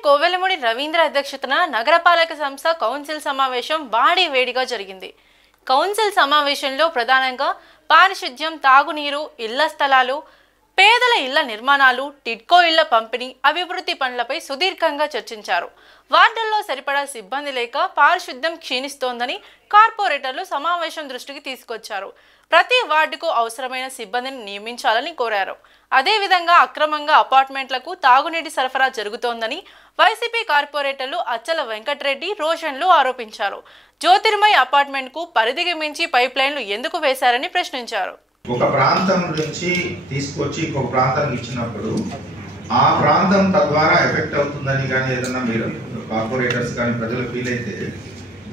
Mayor Kovelamudi Ravindra అధ్యక్షతన నగరపాలక సంస్థ కౌన్సిల్ సమావేశం భారీ వేడిగా జరిగింది. కౌన్సిల్ సమావేశంలో ప్రధానంగా పారిశుద్ధ్యం, తాగునీరు, ఇళ్ల స్థలాలు, పేదల ఇళ్ల నిర్మాణాలు, టిడ్కో ఇళ్ల పంపిణీ, అభివృద్ధి పనులపై సుదీర్ఘంగా చర్చించారు. వార్డుల్లో సరిపడా సిబ్బంది లేక పారిశుద్ధ్యం క్షీణిస్తోందని కార్పొరేటర్లు సమావేశం దృష్టికి తీసుకొచ్చారు. ప్రతి వార్డుకు అవసరమైన సిబ్బందిని నియమించాలని కోరారు. అదేవిధంగా అక్రమంగా అపార్ట్మెంట్లకు తాగునీటి సరఫరా జరుగుతోందని వైసీపీ కార్పొరేటర్లు అచ్చల వెంకటరెడ్డి, రోషన్లు ఆరోపించారు. జ్యోతిర్మయ్ అపార్ట్మెంట్కు పరిధికి మించి పైప్ లైన్లు ఎందుకు వేశారని ప్రశ్నించారు. ఒక ప్రాంతం నుంచి తీసుకొచ్చి ఇంకొక ప్రాంతానికి ఇచ్చినప్పుడు ఆ ప్రాంతం తద్వారా ఎఫెక్ట్ అవుతుందని కానీ ఏదన్నా మీరు కార్పొరేటర్స్ కానీ ప్రజలు ఫీల్ అయితే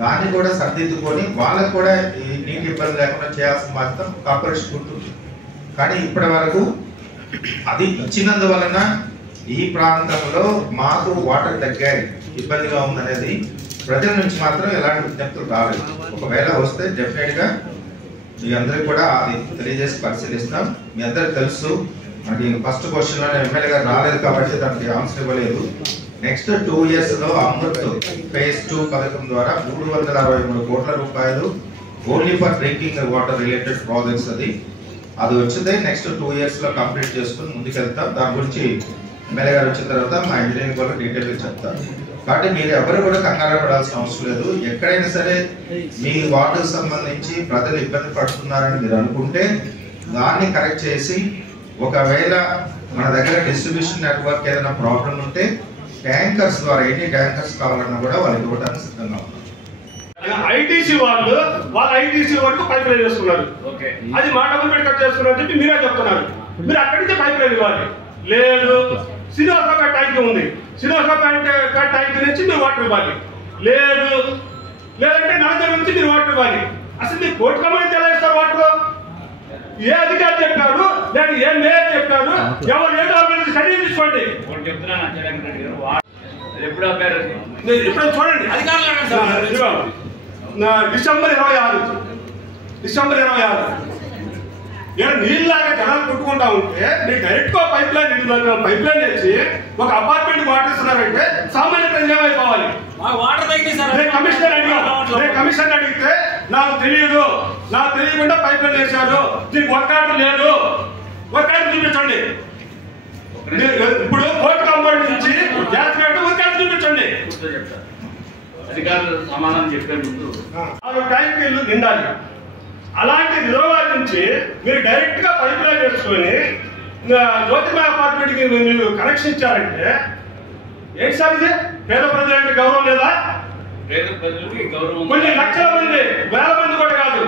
దాన్ని కూడా సర్దిద్దుకొని వాళ్ళకు కూడా నీటి ఇబ్బంది లేకుండా చేయాల్సిన బాధ్యత కార్పొరేషన్ ఉంటుంది. కానీ ఇప్పటి వరకు అది ఇచ్చినందువలన ఈ ప్రాంతంలో మాకు వాటర్ తగ్గాయి, ఇబ్బందిగా ఉందనేది ప్రజల నుంచి మాత్రం ఎలాంటి విజ్ఞప్తులు రాలేదు. ఒకవేళ వస్తే డెఫినెట్గా మీ అందరికి కూడా అది తెలియజేసి పరిశీలిస్తాం. మీ అందరికి తెలుసు, మనకి ఫస్ట్ క్వశ్చన్లో ఎమ్మెల్యే గారు రాలేదు కాబట్టి దానికి ఆన్సర్ ఇవ్వలేదు. నెక్స్ట్ 2 years లో అమృత్ phase 2 పథకం ద్వారా 363 కోట్ల రూపాయలు only for drinking water related projects అది వచ్చింది. నెక్స్ట్ 2 years లో కంప్లీట్ చేసుకుని ముందుకెళ్తాం. దాని గురించి ఎమ్మెల్యే గారు వచ్చిన తర్వాత మా ఇంజనీరింగ్ వాళ్ళు డీటెయిల్గా చెప్తారు. కాబట్టి మీరు ఎవరు కూడా కంగారు పడాల్సిన అవసరం లేదు. ఎక్కడైనా సరే మీ వార్డుకు సంబంధించి ప్రజలు ఇబ్బంది పడుతున్నారని మీరు అనుకుంటే దాన్ని కరెక్ట్ చేసి, ఒకవేళ మన దగ్గర డిస్ట్రిబ్యూషన్ నెట్వర్క్ ఏదైనా ప్రాబ్లం ఉంటే ట్యాంకర్స్ ద్వారా ఎన్ని ట్యాంకర్స్ కావాలన్నా కూడా వాళ్ళకి ఇవ్వడానికి సిద్ధంగా ఉన్నారు. ఐటీసీ వాళ్ళు ఐటీసీ వరకు పైప్ లైన్ చేసుకున్నారు. అది మా డబ్బులు పెట్టి కట్ చేసుకున్నారు చెప్పి మీరే చెప్తున్నారు. మీరు అక్కడి నుంచి పైప్ లైన్ ఇవ్వాలి. లేదు, శ్రీనివాసరావు ట్యాంక్ ఉంది, శ్రీనివాసరావు ట్యాంక్ నుంచి మీరు వాటర్ ఇవ్వాలి. లేదంటే నలజర్ నుంచి మీరు వాటర్ ఇవ్వాలి. అసలు మీరు కోర్టు కమ్మని ఎలా ఇస్తారు వాటర్? ఏ అధికారి చెప్పారు, నేను ఏ మేయర్ చెప్పారు, ఎవరు ఏదో చర్య తీసుకోండి. ఎప్పుడో చూడండి, డిసెంబర్ 26 నీళ్ళలాగా జనాలు కొట్టుకుంటా ఉంటే మీరు డైరెక్ట్ గా పైప్ లైన్ వేసి ఒక అపార్ట్మెంట్ వాటర్ ఇస్తున్నారంటే సామాన్య ప్రజలు ఏమైపోవాలి? కమిషన్ అడిగితే నాకు తెలియకుండా పైప్ లైన్ వేశారు, దీనికి వర్కాటు లేదు, వర్కాటు చూపించండి. ఇప్పుడు కోర్టు కాంపౌండ్ నుంచి వర్కాటు చూపించండి. అధికారులు సమాధానం చెప్పే ముందు 6 ట్యాంకీలు నిండాలి. అలాంటి రిజర్వాయర్ నుంచి మీరు డైరెక్ట్ గా పైప్ లైన్ వేసుకొని జ్యోతిర్మయ అపార్ట్మెంట్ కి మీరు కనెక్షన్ ఇచ్చారంటే ఏంటి సార్ ఇది? పేద ప్రజలంటే గౌరవం లేదా? పేద ప్రజలకి గౌరవం. కొన్ని లక్షల మంది, వేల మంది కూడా కాదు,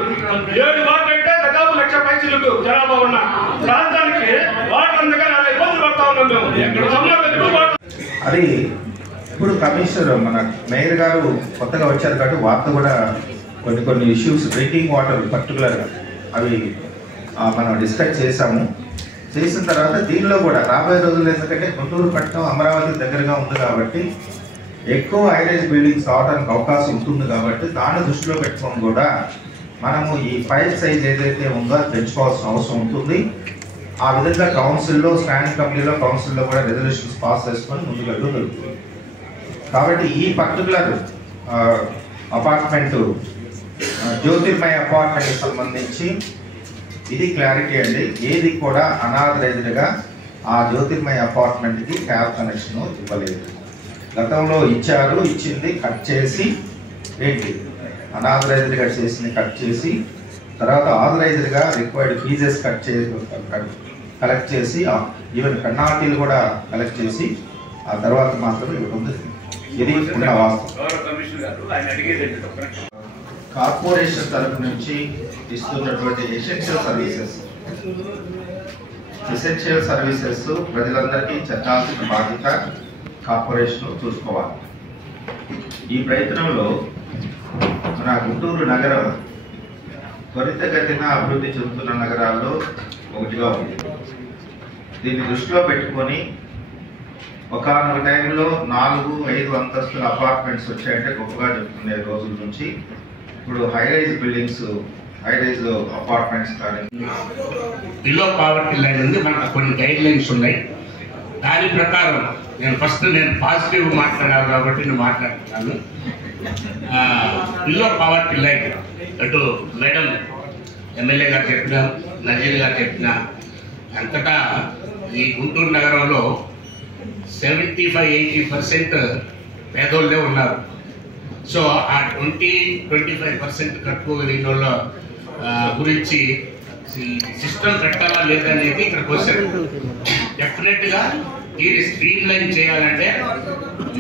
7 వార్డు అంటే దాదాపు 1,00,000 పైసలకు జనాభా ఉన్న ప్రాంతానికి వాటర్ అందగా ఇబ్బందులు పడతా ఉన్నాం మేము. అది ఇప్పుడు కమిషనర్ మన మేయర్ గారు కొత్తగా వచ్చారు కాబట్టి వార్త కూడా కొన్ని ఇష్యూస్ డ్రింకింగ్ వాటర్ పర్టికులర్గా అవి మనం డిస్కస్ చేసాము. చేసిన తర్వాత దీనిలో కూడా రాబోయే రోజుల్లో ఎందుకంటే గుంటూరు పట్టణం అమరావతి దగ్గరగా ఉంది కాబట్టి ఎక్కువ హైరైజ్ బిల్డింగ్స్ రావడానికి అవకాశం ఉంటుంది కాబట్టి దాన్ని దృష్టిలో పెట్టుకొని కూడా మనము ఈ పైప్ సైజ్ ఏదైతే ఉందో అది పెంచుకోవాల్సిన అవసరం ఉంటుంది. ఆ విధంగా కౌన్సిల్లో, స్టాండింగ్ కమిటీలో, కౌన్సిల్లో కూడా రెజల్యూషన్స్ పాస్ చేసుకొని ముందుకెళ్ళడం జరుగుతుంది. కాబట్టి ఈ పర్టికులర్ అపార్ట్మెంటు జ్యోతిర్మయ అపార్ట్మెంట్కి సంబంధించి ఇది క్లారిటీ అండి. ఏది కూడా అనాథరైజ్డ్గా ఆ జ్యోతిర్మయ అపార్ట్మెంట్కి ట్యాప్ కనెక్షన్ ఇవ్వలేదు. గతంలో ఇచ్చింది కట్ చేసి ఏంటి అనాథరైజ్డ్గా చేసింది కట్ చేసి తర్వాత ఆథరైజ్డ్గా రిక్వైర్డ్ ఫీజెస్ కలెక్ట్ చేసి ఈవెన్ పెనాల్టీలు కూడా కలెక్ట్ చేసి ఆ తర్వాత మాత్రం ఇవ్వడం జరిగింది. ఇది ఉన్న వాస్తవం. కార్పొరేషన్ తరఫు నుంచి ఇస్తున్నటువంటి ఎసెన్షియల్ సర్వీసెస్ ప్రజలందరికీ చెందాల్సిన బాధ్యత కార్పొరేషన్ చూసుకోవాలి. ఈ ప్రయత్నంలో మన గుంటూరు నగరం త్వరితగతిన అభివృద్ధి చెందుతున్న నగరాల్లో ఒకటిగా ఉంది. దీన్ని దృష్టిలో పెట్టుకొని ఒకనొక టైంలో 4-5 అంతస్తుల అపార్ట్మెంట్స్ వచ్చాయంటే గొప్పగా చెప్తున్న రోజుల నుంచి ఇప్పుడు హైరైజ్ అపార్ట్మెంట్స్ కానీ బిలో పావర్టీ లైన్ ఉంది. మనకు కొన్ని గైడ్ లైన్స్ ఉన్నాయి. దాని ప్రకారం నేను పాజిటివ్ మాట్లాడాను కాబట్టి నేను మాట్లాడుతున్నాను. బిలో పవర్టీ లైన్ అటు మేడం ఎమ్మెల్యే గారు చెప్పిన, నజీర్ గారు చెప్పిన, అంతటా ఈ గుంటూరు నగరంలో 75-80% పేదోళ్ళే ఉన్నారు. సో ఆ 20-25% కట్టుకోగలిగిన వాళ్ళ గురించి సిస్టమ్ పెట్టాలా లేదనేది ఇక్కడ క్వశ్చన్. డెఫినెట్గా దీన్ని స్ట్రీమ్ లైన్ చేయాలంటే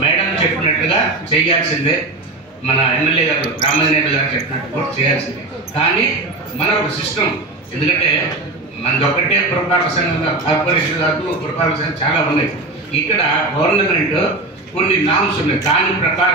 మేడం చెప్పినట్టుగా చేయాల్సిందే, మన ఎమ్మెల్యే గారు రామాంజనేయులు గారు చెప్పినట్టు కూడా చేయాల్సిందే. కానీ మన ఒక సిస్టమ్, ఎందుకంటే మనది ఒకటే పురపాలక సంఘం, కార్పొరేషన్ కాదు, పురపాలక సంఘం చాలా ఉన్నాయి. ఇక్కడ గవర్నమెంట్ కొన్ని నామ్స్ ఉన్నాయి, దాని ప్రకారం